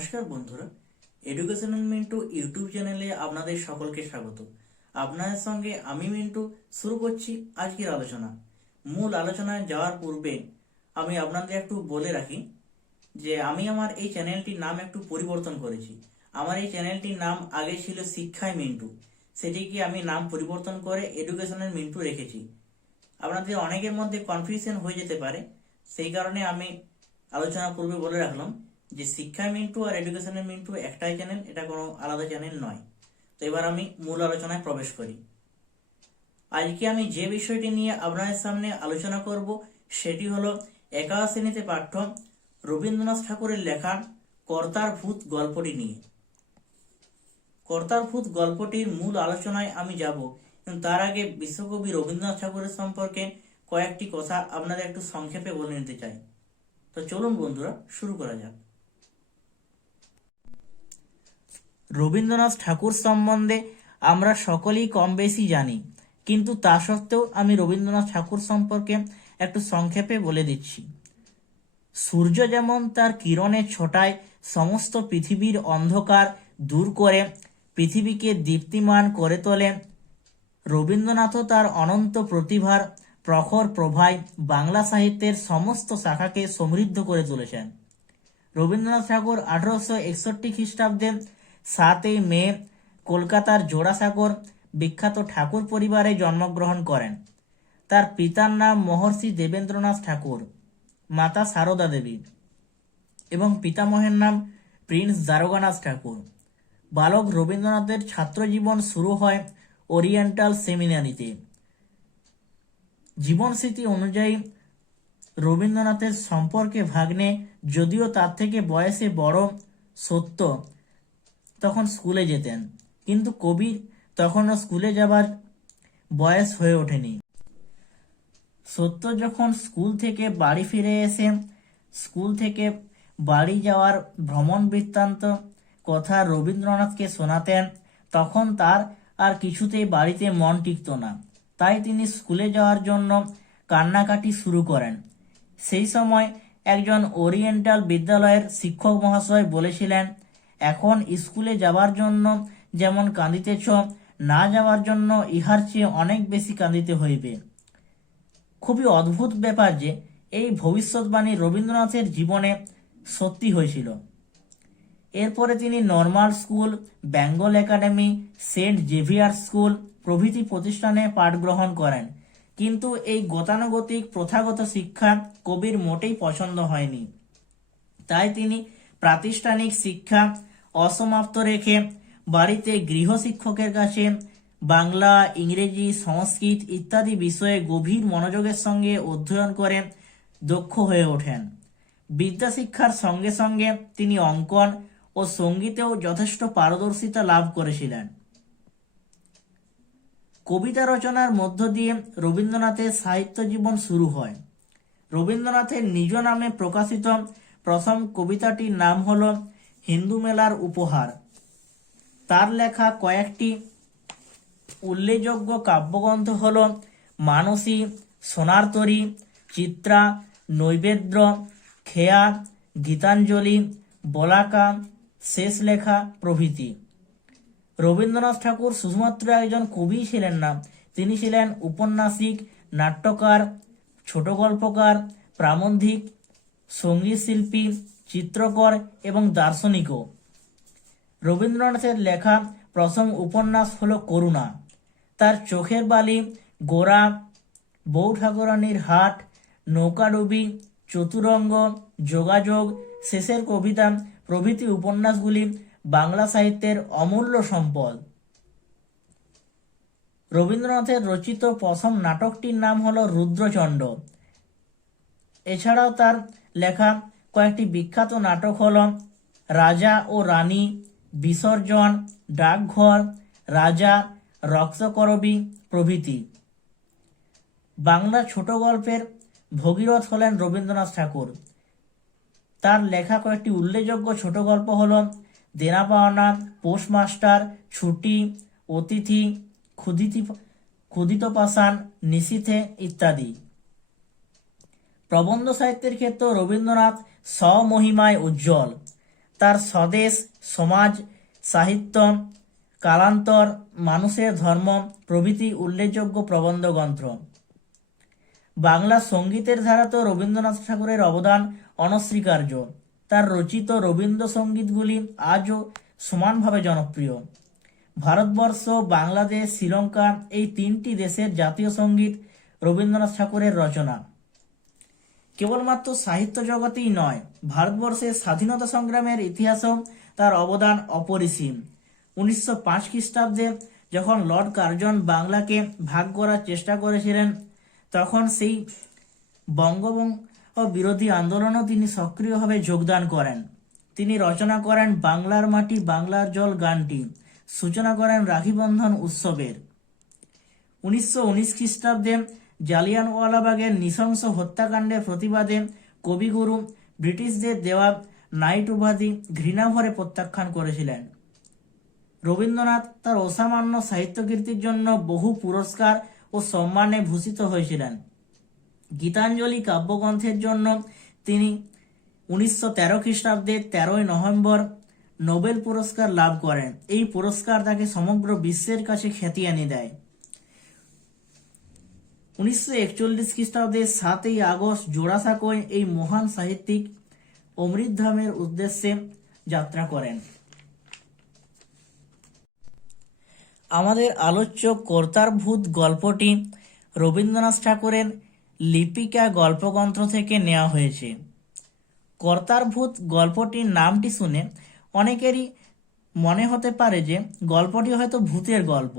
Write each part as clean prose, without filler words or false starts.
নমস্কার বন্ধুরা, educational Mintu YouTube চ্যানেলে আপনাদের সকলকে স্বাগত। আপনাদের সঙ্গে আমি মিন্টু শুরু করছি আজকের আলোচনা। মূল আলোচনায় যাওয়ার পূর্বে আমি আপনাদের একটু বলে রাখি যে আমি আমার এই চ্যানেলটির নাম একটু পরিবর্তন করেছি। আমার এই চ্যানেলটির নাম আগে ছিল শিক্ষায় মিন্টু, সেটিকে আমি নাম পরিবর্তন করে এডুকেশনাল মিন্টু রেখেছি। আপনাদের অনেকের মধ্যে কনফিউশন হয়ে যেতে পারে, সেই কারণে আমি আলোচনা পূর্বে বলে রাখলাম যে শিক্ষা মিন্টু আর এডুকেশনের মিন্টু একটাই চ্যানেল, এটা কোনো আলাদা চ্যানেল নয়। তো এবার আমি মূল আলোচনায় প্রবেশ করি। আজকে আমি যে বিষয়টি নিয়ে আপনাদের সামনে আলোচনা করব সেটি হলো একাদশ শ্রেণীতে পাঠ্য রবীন্দ্রনাথ ঠাকুরের লেখা কর্তার ভূত গল্পটি নিয়ে। কর্তার ভূত গল্পটির মূল আলোচনায় আমি যাব, কিন্তু তার আগে বিশ্বকবি রবীন্দ্রনাথ ঠাকুরের সম্পর্কে কয়েকটি কথা আপনাদের একটু সংক্ষেপে বলে নিতে চাই। তো চলুন বন্ধুরা, শুরু করা যাক। রবীন্দ্রনাথ ঠাকুর সম্বন্ধে আমরা সকলেই কম বেশি জানি, কিন্তু তা সত্ত্বেও আমি রবীন্দ্রনাথ ঠাকুর সম্পর্কে একটু সংক্ষেপে বলে দিচ্ছি। সূর্য যেমন তার কিরণের ছোটায় সমস্ত পৃথিবীর অন্ধকার দূর করে পৃথিবীকে দীপ্তিমান করে তোলে, রবীন্দ্রনাথও তার অনন্ত প্রতিভার প্রখর প্রভায় বাংলা সাহিত্যের সমস্ত শাখাকে সমৃদ্ধ করে তুলেছেন। রবীন্দ্রনাথ ঠাকুর 1861 খ্রিস্টাব্দে 7 মে কলকাতার জোড়াসাঁকোর বিখ্যাত ঠাকুর পরিবারে জন্মগ্রহণ করেন। তার পিতার নাম মহর্ষি দেবেন্দ্রনাথ ঠাকুর, মাতা সারদা দেবী এবং পিতামহের নাম প্রিন্স দারোগানাথ ঠাকুর। বালক রবীন্দ্রনাথের ছাত্রজীবন শুরু হয় ওরিয়েন্টাল সেমিনারিতে। জীবনস্মৃতি অনুযায়ী রবীন্দ্রনাথের সম্পর্কে ভাগ্নে, যদিও তার থেকে বয়সে বড়, সত্য তখন স্কুলে যেতেন, কিন্তু কবির তখনও স্কুলে যাবার বয়স হয়ে ওঠেনি। সত্য যখন স্কুল থেকে বাড়ি ফিরে এসে স্কুল থেকে বাড়ি যাওয়ার ভ্রমণ বৃত্তান্ত কথা রবীন্দ্রনাথকে শোনাতেন, তখন তার আর কিছুতেই বাড়িতে মন টিকত না। তাই তিনি স্কুলে যাওয়ার জন্য কান্নাকাটি শুরু করেন। সেই সময় একজন ওরিয়েন্টাল বিদ্যালয়ের শিক্ষক মহাশয় বলেছিলেন, এখন স্কুলে যাবার জন্য যেমন কাঁদিতেছ, না যাওয়ার জন্য ইহার চেয়ে অনেক বেশি কাঁদিতে হইবে। খুবই অদ্ভুত ব্যাপার যে এই ভবিষ্যৎবাণী রবীন্দ্রনাথের জীবনে সত্যি হয়েছিল। এরপরে তিনি normal school, Bengal academy, saint Xavier school প্রভৃতি প্রতিষ্ঠানে পাঠ গ্রহণ করেন, কিন্তু এই গতানুগতিক প্রথাগত শিক্ষা কবির মোটেই পছন্দ হয়নি। তাই তিনি প্রাতিষ্ঠানিক শিক্ষা অসমাপ্ত রেখে বাড়িতে গৃহশিক্ষকের কাছে বাংলা, ইংরেজি, সংস্কৃত ইত্যাদি বিষয়ে গভীর মনোযোগের সঙ্গে অধ্যয়ন করে দক্ষ হয়ে ওঠেন। বিদ্যাশিক্ষার সঙ্গে সঙ্গে তিনি অঙ্কন ও সঙ্গীতেও যথেষ্ট পারদর্শিতা লাভ করেছিলেন। কবিতা রচনার মধ্য দিয়ে রবীন্দ্রনাথের সাহিত্য জীবন শুরু হয়। রবীন্দ্রনাথের নিজ নামে প্রকাশিত প্রথম কবিতাটির নাম হল হিন্দু মেলার উপহার। তার লেখা কয়েকটি উল্লেখযোগ্য কাব্যগ্রন্থ হল মানসী, সোনার তরী, চিত্রা, নৈবেদ্য, খেয়া, গীতাঞ্জলি, বলাকা, শেষ লেখা প্রভৃতি। রবীন্দ্রনাথ ঠাকুর শুধুমাত্র একজন কবি ছিলেন না, তিনি ছিলেন উপন্যাসিক, নাট্যকার, ছোট গল্পকার, প্রাবন্ধিক, সঙ্গীত শিল্পী, চিত্রকর এবং দার্শনিকও। রবীন্দ্রনাথের লেখা প্রথম উপন্যাস হল করুণা। তার চোখের বালি, গোরা, বউ ঠাকুরানীর হাট, নৌকাডুবি, চতুরঙ্গ, যোগাযোগ, শেষের কবিতা প্রভৃতি উপন্যাসগুলি বাংলা সাহিত্যের অমূল্য সম্পদ। রবীন্দ্রনাথের রচিত প্রথম নাটকটির নাম হল রুদ্রচণ্ড। এছাড়াও তার লেখা কয়েকটি বিখ্যাত নাটক হল রাজা ও রানী, বিসর্জন, ডাকঘর, রাজা, রক্তকরবী প্রভৃতি। বাংলা ছোট গল্পের ভগীরথ হলেন রবীন্দ্রনাথ ঠাকুর। তার লেখা কয়েকটি উল্লেখযোগ্য ছোট গল্প হল দেনা পাওনা, পোস্টমাস্টার, ছুটি, অতিথি, ক্ষুদিত পাষাণ, নিশীথে ইত্যাদি। প্রবন্ধ সাহিত্যের ক্ষেত্রে রবীন্দ্রনাথ স্বমহিমায় উজ্জ্বল। তার স্বদেশ, সমাজ, সাহিত্য, কালান্তর, মানুষের ধর্ম প্রভৃতি উল্লেখযোগ্য প্রবন্ধ গ্রন্থ। বাংলা সঙ্গীতের ধারাতেও রবীন্দ্রনাথ ঠাকুরের অবদান অনস্বীকার্য। তার রচিত রবীন্দ্রসঙ্গীতগুলি আজও সমানভাবে জনপ্রিয়। ভারতবর্ষ, বাংলাদেশ, শ্রীলঙ্কা এই তিনটি দেশের জাতীয় সঙ্গীত রবীন্দ্রনাথ ঠাকুরের রচনা। কেবলমাত্র সাহিত্য জগতেই নয়, ভারতবর্ষের স্বাধীনতা সংগ্রামের ইতিহাসেও তার অবদান অপরিসীম। 1905 খ্রিস্টাব্দে যখন লর্ড কার্জন বাংলাকে ভাগ করার চেষ্টা করেছিলেন, তখন সেই বঙ্গভঙ্গ বিরোধী আন্দোলনেও তিনি সক্রিয়ভাবে যোগদান করেন। তিনি রচনা করেন বাংলার মাটি বাংলার জল গানটি, সূচনা করেন রাখিবন্ধন উৎসবের। 1919 খ্রিস্টাব্দে জালিয়ানওয়ালাবাগের নৃশংস হত্যাকাণ্ডের প্রতিবাদে কবিগুরু ব্রিটিশদের দেওয়া নাইট উপাধি ঘৃণাভরে প্রত্যাখ্যান করেছিলেন। রবীন্দ্রনাথ তার অসামান্য সাহিত্যকীর্তির জন্য বহু পুরস্কার ও সম্মানে ভূষিত হয়েছিলেন। গীতাঞ্জলি কাব্যগ্রন্থের জন্য তিনি 1913 খ্রিস্টাব্দে 13 নভেম্বর নোবেল পুরস্কার লাভ করেন। এই পুরস্কার তাকে সমগ্র বিশ্বের কাছে খ্যাতি এনে দেয়। 1941 খ্রিস্টাব্দে 7 আগস্ট জোড়াসাঁকোয় এই মহান সাহিত্যিক অমৃতধামের উদ্দেশ্যে যাত্রা করেন। আমাদের আলোচ্য কর্তার ভূত গল্পটি রবীন্দ্রনাথ ঠাকুরের লিপিকা গল্পগ্রন্থ থেকে নেওয়া হয়েছে। কর্তার ভূত গল্পটির নামটি শুনে অনেকেরই মনে হতে পারে যে গল্পটি হয়তো ভূতের গল্প,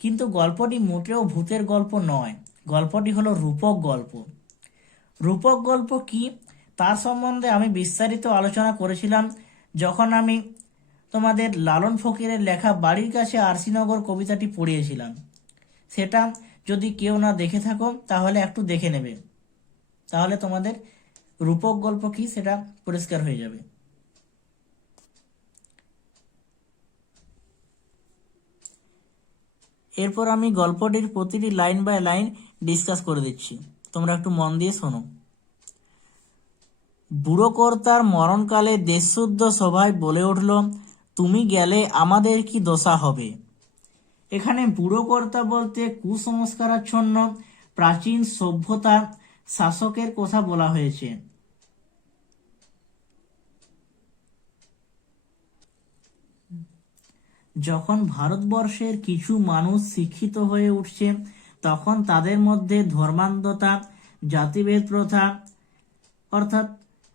কিন্তু গল্পটি মোটেও ভূতের গল্প নয়। গল্পটি হলো রূপক গল্প। রূপক গল্প কি তার সম্বন্ধে আমি বিস্তারিত আলোচনা করেছিলাম যখন আমি তোমাদের লালন ফকিরের লেখা বাড়ির কাছে আরসিনগর কবিতাটি পড়িয়েছিলাম। সেটা যদি কেউ না দেখে থাকো তাহলে একটু দেখে নেবে, তাহলে তোমাদের রূপক গল্প কি সেটা পরিষ্কার হয়ে যাবে। এরপর আমি গল্পটির প্রতিটি লাইন বাই লাইন ডিসকাস করে দিচ্ছি, তোমরা একটু মন দিয়ে শোনো। বুড়ো কর্তার মরণকালে দেশশুদ্ধ সভায় বলে উঠল, তুমি গেলে আমাদের কি দশা হবে। এখানে বুড়ো কর্তা বলতে কুসংস্কারাচ্ছন্ন প্রাচীন সভ্যতা শাসকের কথা বলা হয়েছে। যখন ভারতবর্ষের কিছু মানুষ শিক্ষিত হয়ে উঠছে, তখন তাদের মধ্যে ধর্মান্ধতা, জাতিভেদ প্রথা অর্থাৎ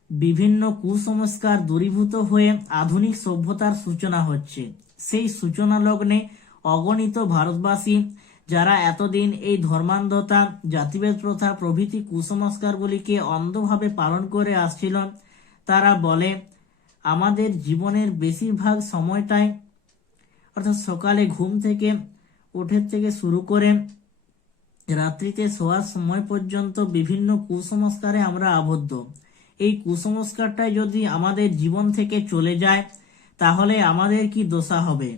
বিভিন্ন কুসংস্কার দূরীভূত হয়ে আধুনিক সভ্যতার সূচনা হচ্ছে। সেই সূচনা লগ্নে অগণিত ভারতবাসী যারা এতদিন এই ধর্মান্ধতা, জাতিভেদ প্রথা প্রভৃতি কুসংস্কারগুলিকে অন্ধভাবে পালন করে আসছিল, তারা বলে আমাদের জীবনের বেশিরভাগ সময়টাই অর্থাৎ সকালে ঘুম থেকে ওঠের থেকে শুরু করে রাত্রিতে শোয়ার সময় পর্যন্ত বিভিন্ন কুসংস্কারে আমরা আবদ্ধ। এই কুসংস্কারটাই যদি আমাদের জীবন থেকে চলে যায় তাহলে আমাদের কি দশা হবে।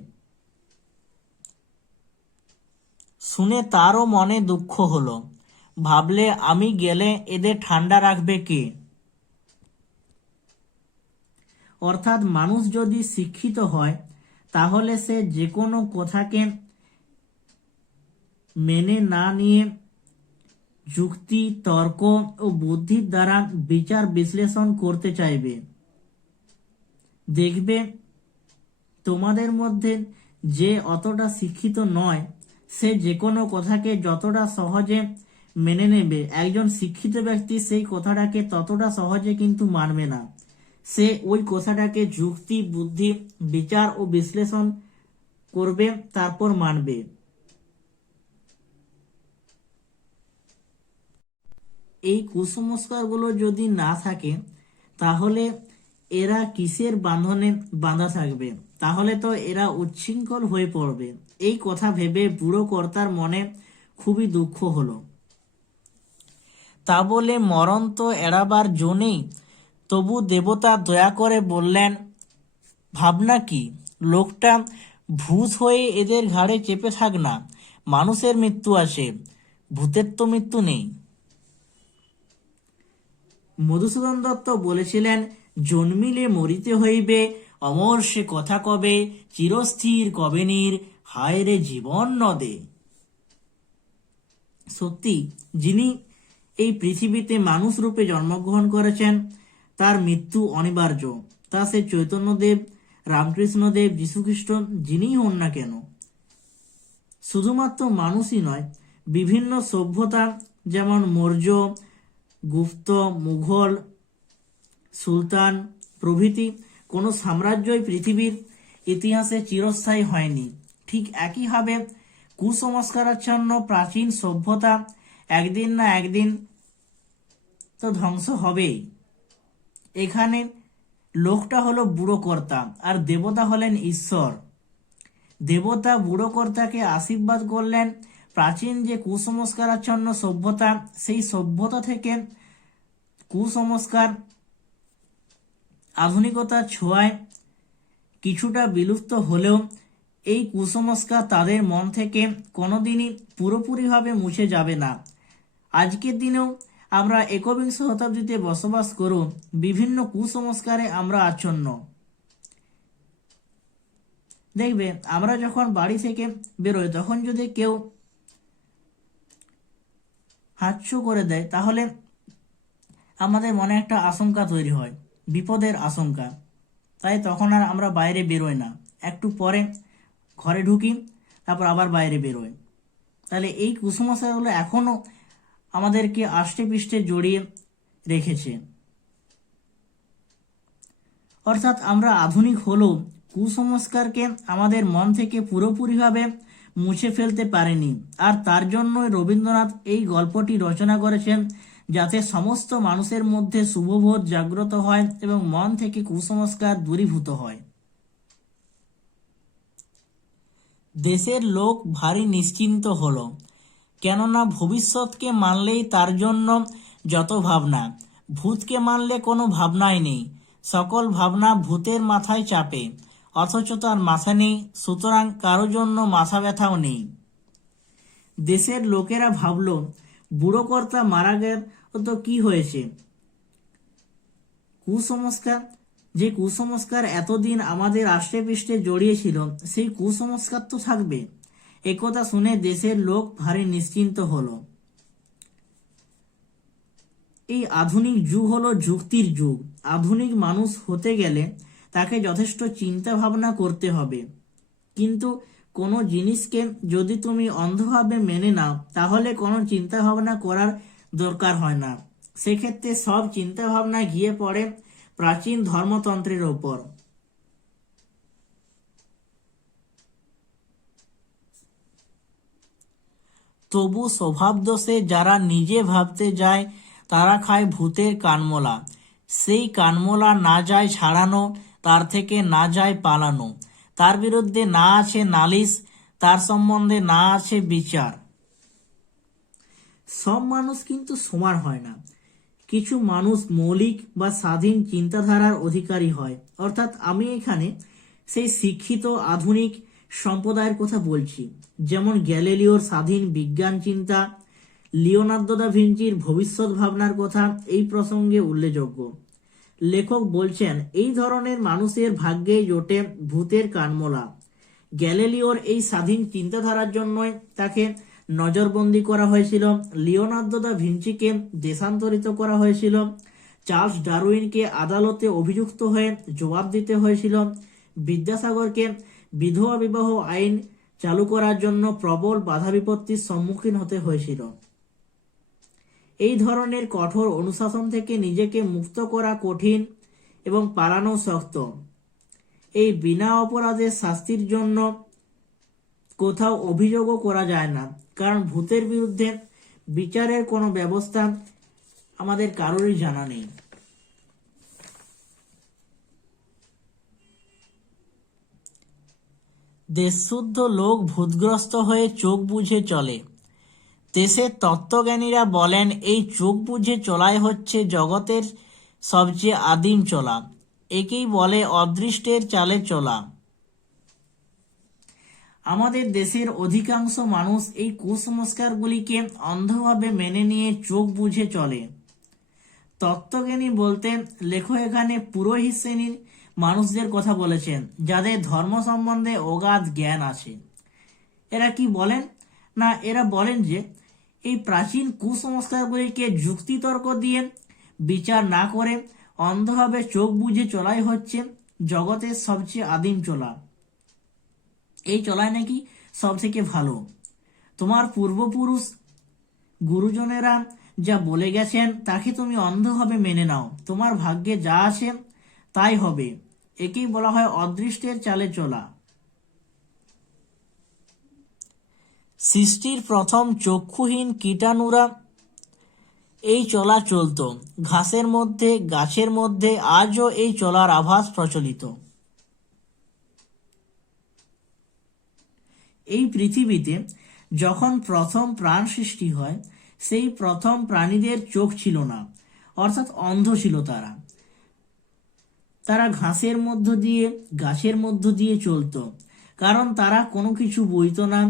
শুনে তারও মনে দুঃখ হলো, ভাবলে আমি গেলে এদের ঠান্ডা রাখবে কে। অর্থাৎ মানুষ যদি শিক্ষিত হয় তাহলে সে যে কোনো কথাকে মেনে না নিয়ে যুক্তি, তর্ক ও বুদ্ধির দ্বারা বিচার বিশ্লেষণ করতে চাইবে। দেখবে তোমাদের মধ্যে যে অতটা শিক্ষিত নয় সে যে কোনো কথাকে যতটা সহজে মেনে নেবে, একজন শিক্ষিত ব্যক্তি সেই কথাটাকে ততটা সহজে কিন্তু মানবে না। সে ওই কথাটাকে যুক্তি, বুদ্ধি, বিচার ও বিশ্লেষণ করবে, তারপর মানবে। এই কুসংস্কারগুলো যদি না থাকে তাহলে এরা কিসের বাঁধনে বাঁধা থাকবে, তাহলে তো এরা উচ্ছৃঙ্খল হয়ে পড়বে। এই কথা ভেবে বুড়ো কর্তার মনে খুবই দুঃখ হলো। তা বলে মরণ তো এড়াবার জো নেই, তবু দেবতা দয়া করে বললেন, ভাবনা কি, লোকটা ভূত হয়ে এদের ঘাড়ে চেপে থাক না, মানুষের মৃত্যু আছে, ভূতের তো মৃত্যু নেই। মধুসূদন দত্ত বলেছিলেন, জন্মিলে মরিতে হইবে, অমর সে কথা কবে, চিরস্থির কবে নীর, হায় রে জীবন নদে। সত্যি, যিনি এই পৃথিবীতে মানুষ রূপে জন্মগ্রহণ করেছেন তার মৃত্যু অনিবার্য। তা সে চৈতন্যদেব, রামকৃষ্ণদেব, যীশুখ্রিস্ট যিনিই হন না কেন। শুধুমাত্র মানুষই নয়, বিভিন্ন সভ্যতা যেমন মৌর্য, গুপ্ত, মুঘল, সুলতান প্রভৃতি কোনো সাম্রাজ্যই পৃথিবীর ইতিহাসে চিরস্থায়ী হয়নি। ঠিক একইভাবে কুসংস্কারাচ্ছন্ন প্রাচীন সভ্যতা একদিন না একদিন তো ধ্বংস হবেই। এখানে লোকটা হলো বুড়ো কর্তা আর দেবতা হলেন ঈশ্বর। দেবতা বুড়ো কর্তাকে আশীর্বাদ করলেন। প্রাচীন যে কুসংস্কারাচ্ছন্ন সভ্যতা, সেই সভ্যতা থেকে কুসংস্কার আধুনিকতার ছোঁয়ায় কিছুটা বিলুপ্ত হলেও এই কুসংস্কার তাদের মন থেকে কোনোদিনই পুরোপুরিভাবে মুছে যাবে না। আজকের দিনেও আমরা একবিংশ শতাব্দীতে বসবাস করুন, বিভিন্ন কুসংস্কারে আমরা আচ্ছন্ন। দেখবে, আমরা যখন বাড়ি থেকে বেরোই তখন যদি কেউ হাঁচু করে দেয় তাহলে আমাদের মনে একটা আশঙ্কা তৈরি হয়, বিপদের আশঙ্কা। তাই তখন আর আমরা বাইরে বেরোই না, একটু পরে ঘরে ঢুকি, তারপর আবার বাইরে বেরোই। তাহলে এই কুসংস্কারগুলো এখনো আমাদেরকে আষ্টে পৃষ্ঠে জড়িয়ে রেখেছে। অর্থাৎ আমরা আধুনিক হলেও কুসংস্কারকে আমাদের মন থেকে পুরোপুরিভাবে মুছে ফেলতে পারেনি। আর তার জন্যই রবীন্দ্রনাথ এই গল্পটি রচনা করেছেন, যাতে সমস্ত মানুষের মধ্যে শুভবোধ জাগ্রত হয় এবং মন থেকে কুসংস্কার দূরীভূত হয়। দেশের লোক ভারী নিশ্চিন্ত হলো, কেননা ভবিষ্যৎকে মানলেই তার জন্য যত ভাবনা, ভূতকে মানলে কোনো ভাবনাই নেই। সকল ভাবনা ভূতের মাথায় চাপে, অথচ তার মাথা নেই, সুতরাং কারো জন্য মাথা ব্যথাও নেই। দেশের লোকেরা ভাবল, বুড়ো কর্তা মারা গেল তো কি হয়েছে? কুসংস্কার, যে কুসংস্কার এতদিন আমাদের আষ্টেপৃষ্ঠে জড়িয়েছিল, সেই কুসংস্কার তো থাকবে। একথা শুনে দেশের লোক ভারী নিশ্চিন্ত হলো। এই আধুনিক যুগ হলো যুক্তির যুগ। আধুনিক মানুষ হতে গেলে তাকে যথেষ্ট চিন্তা ভাবনা করতে হবে। কিন্তু কোনো জিনিসকে যদি তুমি অন্ধভাবে মেনে নাও, তাহলে কোনো চিন্তা ভাবনা করার দরকার হয় না। সেক্ষেত্রে সব চিন্তা ভাবনা গিয়ে পড়ে প্রাচীন ধর্মতন্ত্রের ওপর। তবু স্বভাব দোষে যারা নিজে ভাবতে যায় তারা খায় ভূতের কানমোলা। সেই কানমোলা না যায় ছাড়ানো, তার থেকে না যায় পালানো। তার বিরুদ্ধে না আছে নালিশ, তার সম্বন্ধে না আছে বিচার। সব মানুষ কিন্তু সমান হয় না। কিছু মানুষ মৌলিক বা স্বাধীন চিন্তাধারার অধিকারী হয়। অর্থাৎ আমি এখানে সেই শিক্ষিত আধুনিক সম্প্রদায়ের কথা বলছি, যেমন গ্যালিলিওর স্বাধীন বিজ্ঞান চিন্তা, লিওনার্দো দা ভিঞ্চির ভবিষ্যৎ ভাবনার কথা এই প্রসঙ্গে উল্লেখযোগ্য। লেখক বলছেন, এই ধরনের মানুষের ভাগ্যেই জোটে ভূতের কানমোলা। গ্যালিলিওর এই স্বাধীন চিন্তাধারার জন্যই তাকে নজরবন্দি করা হয়েছিল, লিওনার্দো দা ভিঞ্চিকে দেশান্তরিত করা হয়েছিল, চার্লস ডারউইনকে আদালতে অভিযুক্ত হয়ে জবাব দিতে হয়েছিল, বিদ্যাসাগরকে বিধবা বিবাহ আইন চালু করার জন্য প্রবল বাধা বিপত্তির সম্মুখীন হতে হয়েছিল। এই ধরনের কঠোর অনুশাসন থেকে নিজেকে মুক্ত করা কঠিন এবং পালানো শক্ত। এই বিনা অপরাধের শাস্তির জন্য কোথাও অভিযোগও করা যায় না, কারণ ভূতের বিরুদ্ধে বিচারের কোনো ব্যবস্থা আমাদের কারোরই জানা নেই। দেশশুদ্ধ লোক ভূতগ্রস্ত হয়ে চোখ বুজে চলে। দেশের তত্ত্বজ্ঞানীরা বলেন, এই চোখ বুজে চলাই হচ্ছে জগতের সবচেয়ে আদিম চলা। একেই বলে অদৃষ্টের চালে চলা। আমাদের দেশের অধিকাংশ মানুষ এই কুসংস্কারগুলিকে অন্ধভাবে মেনে নিয়ে চোখ বুজে চলে। তত্ত্বজ্ঞানী বলতে লেখক এখানে পুরোহিত শ্রেণীর মানুষদের কথা বলেছেন যাদের ধর্ম সম্বন্ধে অগাধ জ্ঞান আছে। এরা কি বলেন? না, এরা বলেন যে এই প্রাচীন কুসংস্কারগুলিকে যুক্তিতর্ক দিয়ে বিচার না করে অন্ধভাবে চোখ বুজে চলাই হচ্ছে জগতের সবচেয়ে আদিম চলা। এই চলাই নাকি সব থেকে ভালো। তোমার পূর্বপুরুষ গুরুজনেরা যা বলে গেছেন তাকে তুমি অন্ধভাবে মেনে নাও, তোমার ভাগ্যে যা আছে তাই হবে। একেই বলা হয় অদৃষ্টের চালে চলা। সৃষ্টির প্রথম চক্ষুহীন কীটাণুরা এই চলা চলত ঘাসের মধ্যে, গাছের মধ্যে। আজও এই চলার আভাস প্রচলিত। এই পৃথিবীতে যখন প্রথম প্রাণ সৃষ্টি হয়, সেই প্রথম প্রাণীদের চোখ ছিল না, অর্থাৎ অন্ধ ছিল তারা। তারা ঘাসের মধ্য দিয়ে, গাছের মধ্য দিয়ে চলত, কারণ তারা কোনো কিছু বুঝতো না,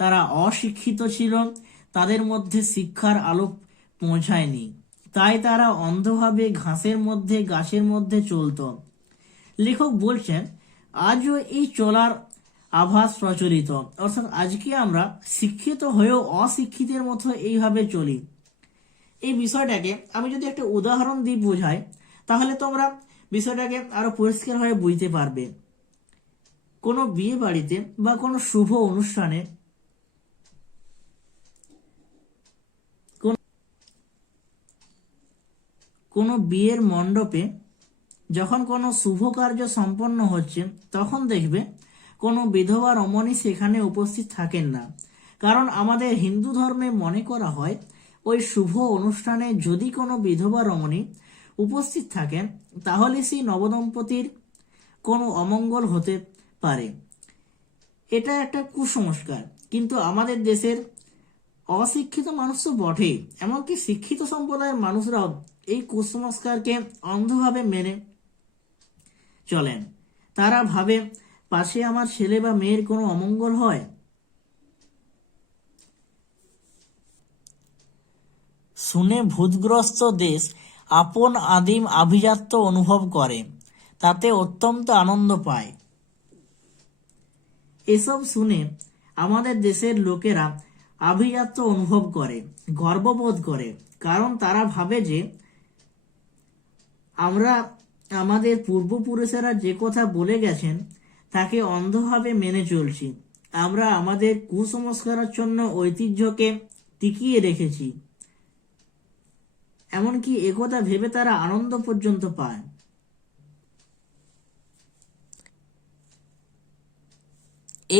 তারা অশিক্ষিত ছিল, তাদের মধ্যে শিক্ষার আলো পৌঁছায়নি, তাই তারা অন্ধভাবে ঘাসের মধ্যে, গাছের মধ্যে চলত। লেখক বলছেন আজও এই চলার আভাস প্রচলিত, অর্থাৎ আজকে আমরা শিক্ষিত হয়েও অশিক্ষিতের মতো এইভাবে চলি। এই বিষয়টাকে আমি যদি একটা উদাহরণ দিয়ে বোঝাই, তাহলে তোমরা বিষয়টাকে আরো পরিষ্কারভাবে বুঝতে পারবে। কোনো বিয়ে বাড়িতে বা কোনো শুভ অনুষ্ঠানে কোনো বিয়ের মণ্ডপে যখন কোনো শুভ কার্য সম্পন্ন হচ্ছে, তখন দেখবে কোনো বিধবা রমণী সেখানে উপস্থিত থাকেন না। কারণ আমাদের হিন্দু ধর্মে মনে করা হয় ওই শুভ অনুষ্ঠানে যদি কোনো বিধবা রমণী উপস্থিত থাকেন, তাহলে সেই নবদম্পতির কোনো অমঙ্গল হতে পারে। এটা একটা কুসংস্কার। কিন্তু আমাদের দেশের অশিক্ষিত মানুষ তো বটেই, এমনকি শিক্ষিত সম্প্রদায়ের মানুষরাও এই কুসংস্কারকে অন্ধভাবে মেনে চলেন। তারা ভাবে পাশে আমার ছেলে বা মেয়ের কোনো অমঙ্গল হয়। শুনে ভূতগ্রস্ত দেশ আপন আদিম আভিজাত্য অনুভব করে, তাতে অত্যন্ত আনন্দ পায়। এসব শুনে আমাদের দেশের লোকেরা আভিজাত্য অনুভব করে, গর্ববোধ করে, কারণ তারা ভাবে যে আমরা আমাদের পূর্বপুরুষেরা যে কথা বলে গেছেন তাকে অন্ধভাবে মেনে চলছি। আমরা আমাদের কুসংস্কারাচ্ছন্ন ঐতিহ্যকে টিকিয়ে রেখেছি। এমনকি একথা ভেবে তারা আনন্দ পর্যন্ত পায়।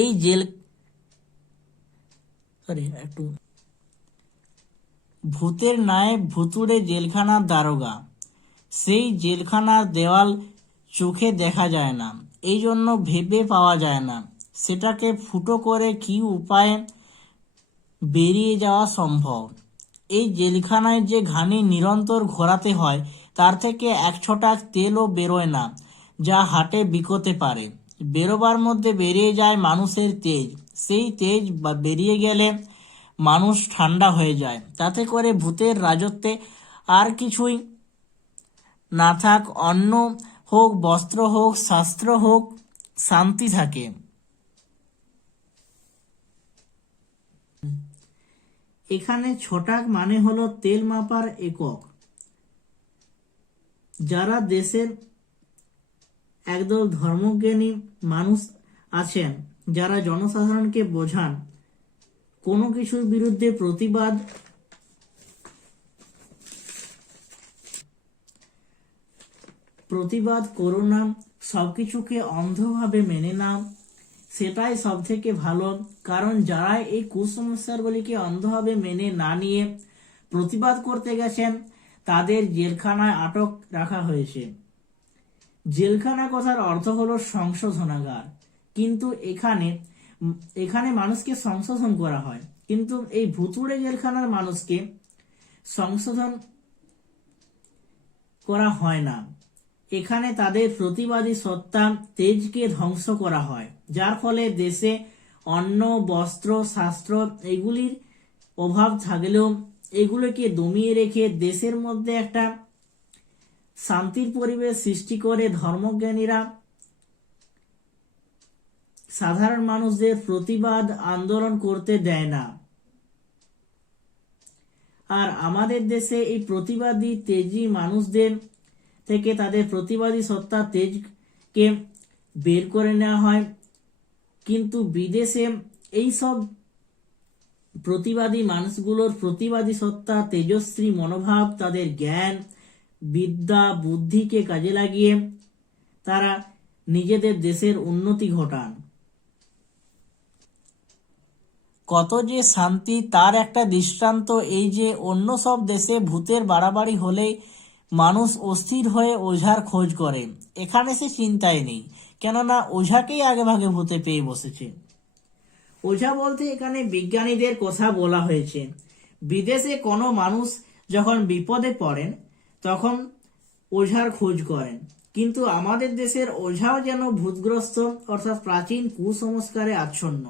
এই ভূতের ন্যায় ভুতুড়ে জেলখানার দারোগা, সেই জেলখানার দেওয়াল চোখে দেখা যায় না, এই জন্য ভেবে পাওয়া যায় না সেটাকে ফুটো করে কি উপায়ে বেরিয়ে যাওয়া সম্ভব। এই জেলখানায় যে ঘানি নিরন্তর ঘোরাতে হয়, তার থেকে এক ছটাক তেলও বেরোয় না যা হাটে বিকোতে পারে। বেরোবার মধ্যে বেরিয়ে যায় মানুষের তেজ। সেই তেজ বেরিয়ে গেলে মানুষ ঠান্ডা হয়ে যায়। তাতে করে ভূতের রাজত্বে আর কিছুই না থাক, অন্ন হোক, বস্ত্র হোক, শাস্ত্র হোক, শান্তি থাকে। এখানে ছটাক মানে হলো তেল মাপার একক। যারা দেশের একদল ধর্মজ্ঞানী মানুষ আছেন, যারা জনসাধারণকে বোঝান কোনো কিছুর বিরুদ্ধে প্রতিবাদ করো না, সবকিছুকে অন্ধভাবে মেনে নাও, সেটাই সব থেকে ভালো। কারণ যারা এই কুসংস্কারগুলিকে অন্ধভাবে মেনে না নিয়ে প্রতিবাদ করতে গেছেন, তাদের জেলখানায় আটক রাখা হয়েছে। জেলখানা কথার অর্থ হলো সংশোধনাগার, কিন্তু এখানে মানুষকে সংশোধন করা হয়, কিন্তু এই ভুতুড়ে জেলখানার মানুষকে সংশোধন করা হয় না। এখানে তাদের প্রতিবাদী সত্তা তেজকে ধ্বংস করা হয়, যার ফলে দেশে অন্ন, বস্ত্র, শাস্ত্র এগুলির অভাব থাকলেও এগুলোকে দমিয়ে রেখে দেশের মধ্যে একটা শান্তির পরিবেশ সৃষ্টি করে ধর্মজ্ঞানীরা সাধারণ মানুষদের প্রতিবাদ আন্দোলন করতে দেয় না। আর আমাদের দেশে এই প্রতিবাদী তেজি মানুষদের থেকে তাদের প্রতিবাদী সত্তা তেজকে বের করে নেওয়া হয়। কিন্তু বিদেশে এই সব প্রতিবাদী মানুষগুলোর প্রতিবাদী সত্তা, তেজস্বী মনোভাব, তাদের জ্ঞান, বিদ্যা, বুদ্ধিকে কাজে লাগিয়ে তারা নিজেদের দেশের উন্নতি ঘটান। কত যে শান্তি তার একটা দৃষ্টান্ত এই যে অন্য সব দেশে ভূতের বাড়াবাড়ি হলেই মানুষ অস্থির হয়ে ওঝার খোঁজ করে, এখানে সে চিন্তায় নেই, কেননা ওঝাকেই আগে ভাগে ভূতে পেয়ে বসেছে। ওঝা বলতে এখানে বিজ্ঞানীদের কথা বলা হয়েছে। বিদেশে কোনো মানুষ যখন বিপদে পড়েন তখন ওঝার খোঁজ করেন, কিন্তু আমাদের দেশের ওঝাও যেন ভূতগ্রস্ত অর্থাৎ প্রাচীন কুসংস্কারে আচ্ছন্ন।